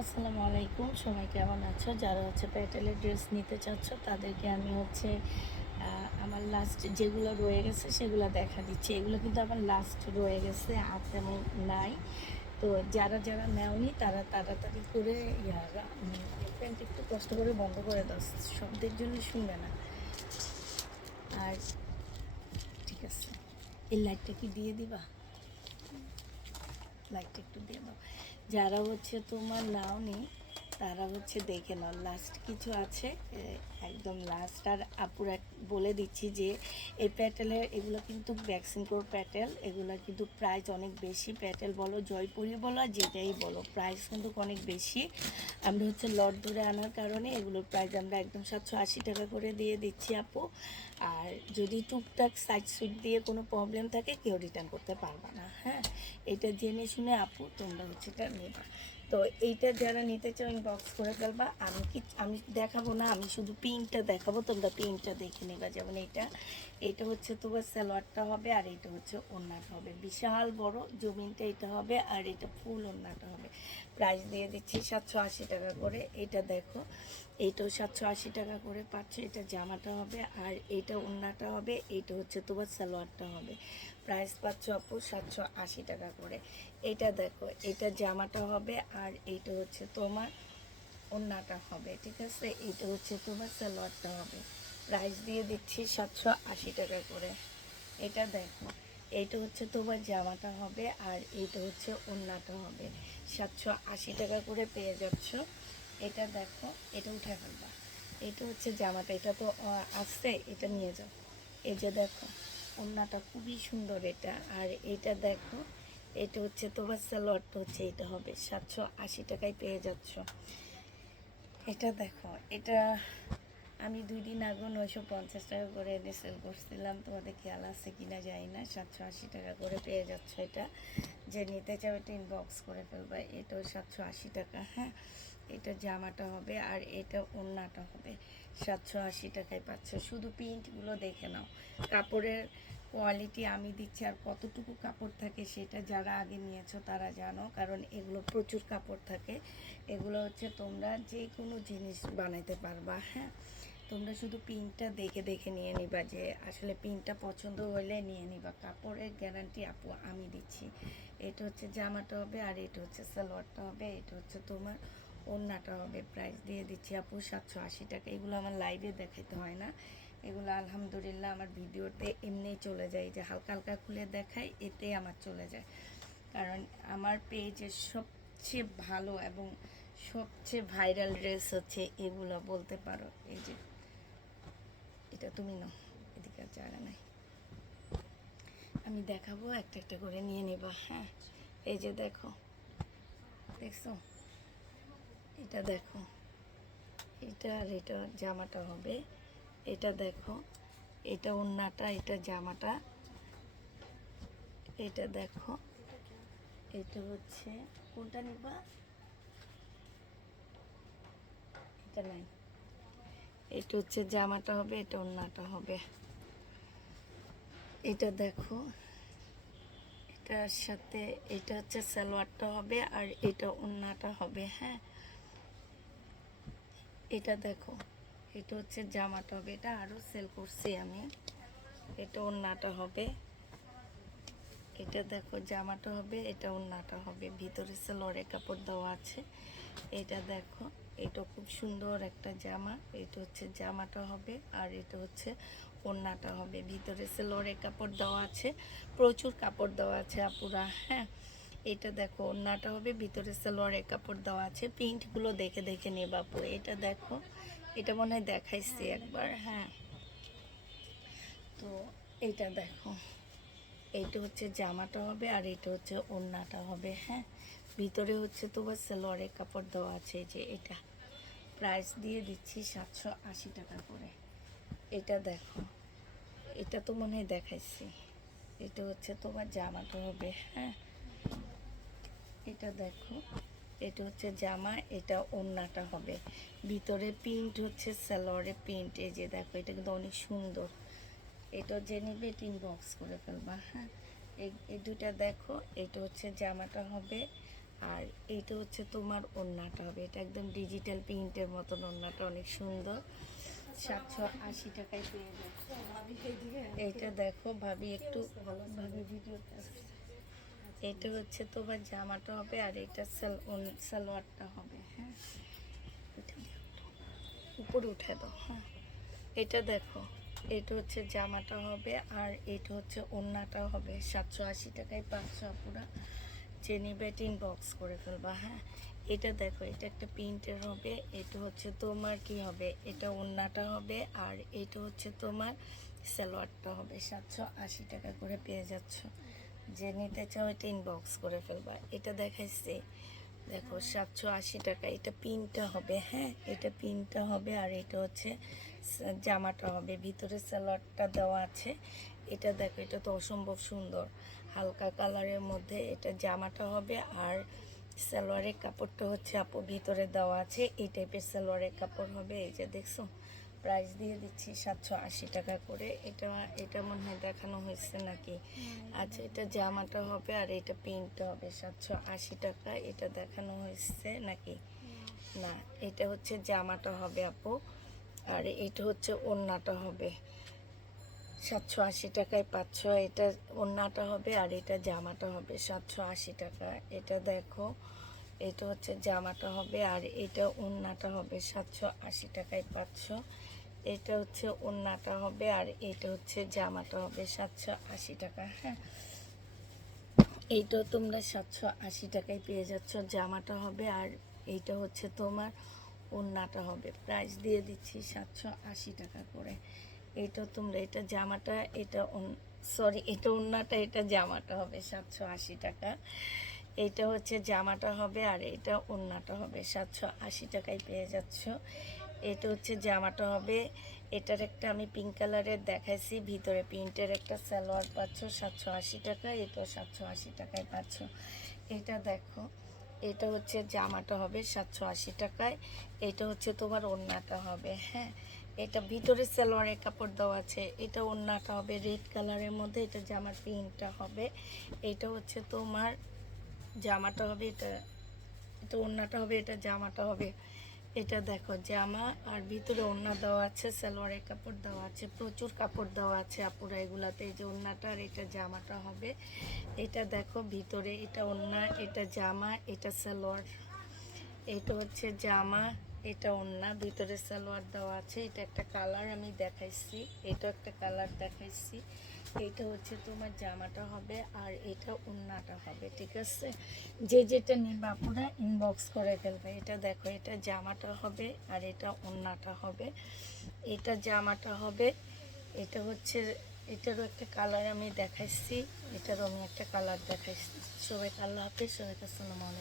আসসালামু আলাইকুম। সবাই কেমন আছো? যারা হচ্ছে প্যাটেলের ড্রেস নিতে চাচ্ছ, তাদেরকে আমি হচ্ছে আমার লাস্ট যেগুলো রয়ে গেছে সেগুলো দেখা দিচ্ছি। এগুলো কিন্তু আমার লাস্ট রয়ে গেছে আর তেমন নাই। তো যারা যারা নেওনি, তারা তাড়াতাড়ি করে প্যান্ট একটু কষ্ট করে বন্ধ করে দাও। শব্দের জন্য শুনবে না। আর ঠিক আছে। এই লাইটটা কি দিয়ে দিবা? লাইটটা একটু দিয়ে দাও। যারা হচ্ছে তোমার নাও নেই তারা হচ্ছে দেখে নাও লাস্ট কিছু আছে একদম লাস্ট আর আপুরা বলে দিচ্ছি যে, এই প্যাটেলের এগুলো কিন্তু ভ্যাকসিন কোর প্যাটেল, এগুলো কিন্তু প্রাইস অনেক বেশি। প্যাটেল বলো, জয়পুরি বলো যেটাই বলো প্রাইস কিন্তু অনেক বেশি। আমরা হচ্ছে লট ধরে আনার কারণে এগুলোর প্রাইস আমরা একদম সাতশো আশি টাকা করে দিয়ে দিচ্ছি আপু। আর যদি টুকটাক সাইড সুইট দিয়ে কোনো প্রবলেম থাকে, কেউ রিটার্ন করতে পারবে না হ্যাঁ? এটা জেনে শুনে আপু তোমরা হচ্ছে এটা নেবা। তো এইটা যারা নিতে চাও বক্স করে ফেলবা। আমি কি আমি দেখাবো না, আমি শুধু পিঙ্কটা দেখাবো, তোমরা পিঙ্কটা দেখে নেবা। যেমন এটা এটা হচ্ছে তোমার স্যালোয়ারটা হবে, আর এটা হচ্ছে ওড়নাটা হবে। বিশাল বড় জমিনটা এটা হবে, আর এটা ফুল ওড়নাটা হবে। প্রাইস দিয়ে দিচ্ছি সাতশো আশি টাকা করে। এটা দেখো, এইটাও সাতশো আশি টাকা করে পাচ্ছে। এটা জামাটা হবে আর এইটা ওড়নাটা হবে, এইটা হচ্ছে তোমার সালোয়ারটা হবে। প্রাইস পাচ্ছ আপু সাতশো আশি টাকা করে। এটা দেখো, এটা জামাটা হবে আর এইটা হচ্ছে তোমার ওড়নাটা হবে, ঠিক আছে? এইটা হচ্ছে তোমার সালোয়ারটা হবে। প্রাইস দিয়ে দিচ্ছি সাতশো আশি টাকা করে। এটা দেখো। এইটা হচ্ছে তোমার জামাটা হবে আর এইটা হচ্ছে ওড়নাটা হবে। সাতশো আশি টাকা করে পেয়ে যাচ্ছ। এটা দেখো, এটা উঠে ফেলবা। এটা হচ্ছে জামাটা, এটা তো আসছে, এটা নিয়ে যাও। এই যে দেখো ওড়নাটা খুবই সুন্দর এটা। আর এটা দেখো, এটা হচ্ছে তোমার সালোয়ারটা হচ্ছে এটা হবে। সাতশো আশি টাকায় পেয়ে যাচ্ছ। এটা দেখো, এটা আমি দুই দিন আগে নয়শো পঞ্চাশ টাকা করে এনে সেল করছিলাম। তোমাদের খেয়াল আছে কি না জানি না, সাতশো আশি টাকা করে পেয়ে যাচ্ছ এটা। যে নিতে চাও এটা ইনবক্স করে ফেলবা, এটাও সাতশো আশি টাকা হ্যাঁ? এটা জামাটা হবে আর এটা ওড়নাটা হবে, সাতশো আশি টাকায় পাচ্ছ। শুধু প্রিন্টগুলো দেখে নাও, কাপড়ের কোয়ালিটি আমি দিচ্ছি আর কতটুকু কাপড় থাকে সেটা যারা আগে নিয়েছো তারা জানো, কারণ এগুলো প্রচুর কাপড় থাকে। এগুলো হচ্ছে তোমরা যে কোনো জিনিস বানাইতে পারবা হ্যাঁ? তোমরা শুধু পিনটা দেখে দেখে নিয়ে নিবা যে আসলে পিনটা পছন্দ হলে নিয়ে নিবা। কাপড়ের গ্যারান্টি আপু, আমি দিচ্ছি। এটা হচ্ছে জামাটা হবে আর এটা হচ্ছে সালোয়ারটা হবে, এটা হচ্ছে তোমার ওড়নাটা হবে। প্রাইস দিয়ে দিচ্ছি আপু সাতশো আশি টাকা। এগুলো আমার লাইভে দেখাইতে হয় না। এগুলো আলহামদুলিল্লাহ আমার ভিডিওতে এমনিই চলে যায়। যে হালকা হালকা খুলে দেখাই, এতে আমার চলে যায়। কারণ আমার পেজে সবচেয়ে ভালো এবং সবচেয়ে ভাইরাল ড্রেস হচ্ছে এগুলো, বলতে পারো। এই যে এটা তুমি নাও, এদিকে আর জায়গা নাই। আমি দেখাবো, একটা একটা করে নিয়ে নেবা হ্যাঁ। এই যে দেখো, দেখছ? এটা দেখো, এটা আর এটা জামাটা হবে। এটা দেখো, এটা ওড়নাটা এটা জামাটা। এটা দেখো, এটা হচ্ছে, কোনটা নিবা? এটা নাই। এটা হচ্ছে জামাটা হবে, এটা ওড়নাটা হবে। এটা দেখো, এটার সাথে এটা হচ্ছে সালোয়ারটা হবে আর এটা ওড়নাটা হবে হ্যাঁ? এটা দেখো, এটা হচ্ছে জামাটা হবে, এটা আরও সেল করছি আমি। এটা ওড়নাটা হবে। এটা দেখো, জামাটা হবে, এটা ওড়নাটা হবে, ভিতরে সেলোয়ারের কাপড় দেওয়া আছে। এটা দেখো এটা খুব সুন্দর একটা জামা। এটা হচ্ছে জামাটা হবে আর এটা হচ্ছে ওড়নাটা হবে। ভিতরে সেলোয়ারের কাপড় দেওয়া আছে, প্রচুর কাপড় দেওয়া আছে আপুরা হ্যাঁ। এটা দেখো, ওড়নাটা হবে, ভিতরে সালোয়ারের কাপড় দেওয়া আছে। প্রিন্টগুলো দেখে দেখে নে বাপু, এটা দেখো, এটা মনে হয় দেখাইছি একবার হ্যাঁ। তো এটা দেখো এইটা হচ্ছে জামাটা হবে আর এটা হচ্ছে ওড়নাটা হবে হ্যাঁ। ভিতরে হচ্ছে তোমার সালোয়ারের কাপড় দেওয়া আছে যে এটা। প্রাইস দিয়ে দিচ্ছি সাতশো আশি টাকা করে। এটা দেখো, এটা তো মনে হয় দেখাইছি। এটা হচ্ছে তোমার জামাটা হবে হ্যাঁ? এটা দেখো, এটা হচ্ছে জামা, এটা ওড়নাটা হবে। ভিতরে প্রিন্ট হচ্ছে সালোয়ারে প্রিন্ট, এই যে দেখো, এটা কিন্তু অনেক সুন্দর। এটা যে নিবে বক্স করে ফেলবা হ্যাঁ? এই দুটা দেখো, এটা হচ্ছে জামাটা হবে আর এইটা হচ্ছে তোমার ওড়নাটা হবে। এটা একদম ডিজিটাল প্রিন্টের মতন ওড়নাটা, অনেক সুন্দর। সাতশো আশি টাকায় পেয়ে যাচ্ছে। এইটা দেখো ভাবি একটু ভাবি ভিডিও এটা হচ্ছে তোমার জামাটা হবে আর এটা সালোয়ারটা হবে হ্যাঁ। উপরে উঠে দাও হ্যাঁ। এটা দেখো, এটা হচ্ছে জামাটা হবে আর এটা হচ্ছে ওড়নাটা হবে। সাতশো আশি টাকায় পাঁচশো চেনি বেটিন বক্স করে ফেলবা হ্যাঁ? এটা দেখো, এটা একটা প্রিন্টের হবে, এটা হচ্ছে তোমার কি হবে? এটা ওড়নাটা হবে, আর এটা হচ্ছে তোমার সালোয়ারটা হবে। সাতশো আশি টাকা করে পেয়ে যাচ্ছ। যে নিতে চাও, এটা ইনবক্স করে ফেলবা। এটা দেখাইছে, দেখো, সাতশো আশি টাকা। এটা পিনটা হবে হ্যাঁ? এটা পিনটা হবে, আর এটা হচ্ছে জামাটা হবে। ভিতরে সালোয়ারটা দেওয়া আছে। এটা দেখো, এটা তো অসম্ভব সুন্দর। হালকা কালারের মধ্যে এটা জামাটা হবে আর সালোয়ারের কাপড়টা হচ্ছে আপু ভিতরে দেওয়া আছে। এই টাইপের সালোয়ারের কাপড় হবে। এই যে দেখছ প্রাইস দিয়ে দিচ্ছি সাতশো আশি টাকা করে। এটা এটা মনে হয় দেখানো হয়েছে নাকি? আচ্ছা এটা জামাটা হবে আর এটা প্রিন্টটা হবে সাতশো আশি টাকা। এটা দেখানো হয়েছে নাকি? না এটা হচ্ছে জামাটা হবে আপু। আর এটা হচ্ছে ওড়নাটা হবে। সাতশো আশি টাকায় পাঁচশো এটা ওড়নাটা হবে আর এটা জামাটা হবে। সাতশো আশি টাকা। এটা দেখো, এটা হচ্ছে জামাটা হবে আর এটা ওড়নাটা হবে। সাতশো আশি টাকায় পাঁচশো এটা হচ্ছে ওড়নাটা হবে আর এটা হচ্ছে জামাটা হবে। সাতশো আশি টাকা হ্যাঁ। এইটা তোমরা সাতশো আশি টাকায় পেয়ে যাচ্ছ। জামাটা হবে আর এইটা হচ্ছে তোমার ওড়নাটা হবে। প্রাইস দিয়ে দিচ্ছি সাতশো আশি টাকা করে। এইটা তোমরা, এটা জামাটা, এটা সরি এটা ওড়নাটা এটা জামাটা হবে সাতশো আশি টাকা। এইটা হচ্ছে জামাটা হবে আর এটা ওড়নাটা হবে সাতশো আশি টাকায় পেয়ে যাচ্ছ। এটা হচ্ছে জামাটা হবে, এটার একটা আমি পিঙ্ক কালারের দেখাইছি, ভিতরে প্রিন্টের একটা সালোয়ার পাচ্ছ, সাতশো আশি টাকা, এটাও সাতশো আশি টাকায় পাচ্ছ। এটা দেখো, এটা হচ্ছে জামাটা হবে সাতশো আশি টাকায়, এটা হচ্ছে তোমার ওড়নাটা হবে হ্যাঁ। এটা ভিতরে সালোয়ারের কাপড় দেওয়া আছে, এটা ওড়নাটা হবে রেড কালারের মধ্যে, এটা জামার প্রিন্টটা হবে। এটা হচ্ছে তোমার জামাটা হবে, এটা এটা ওড়নাটা হবে, এটা জামাটা হবে। এটা দেখো, জামা আর ভিতরে ওড়না দেওয়া আছে, সালোয়ারের কাপড় দেওয়া আছে, প্রচুর কাপড় দেওয়া আছে আপুরা এগুলাতে, এই যে ওড়নাটা আর এটা জামাটা হবে। এটা দেখো ভিতরে, এটা ওড়না এটা জামা, এটা সালোয়ার। এটা হচ্ছে জামা এটা ওড়না, ভিতরে সালোয়ার দেওয়া আছে, এটা একটা কালার আমি দেখাইছি এটা একটা কালার দেখাইছি। এটা হচ্ছে তোমার জামাটা হবে আর এটা ওড়নাটা হবে, ঠিক আছে? যে যেটা নিবে আপনারা ইনবক্স করে ফেলবে, এটা দেখো, এটা জামাটা হবে আর এটা ওড়নাটা হবে। এটা জামাটা হবে, এটা হচ্ছে, এটারও একটা কালার আমি দেখাইছি, এটারও আমি একটা কালার দেখাইছি। সবাই আল্লাহ হাফিজ, সবাইকে আসসালামু আলাইকুম।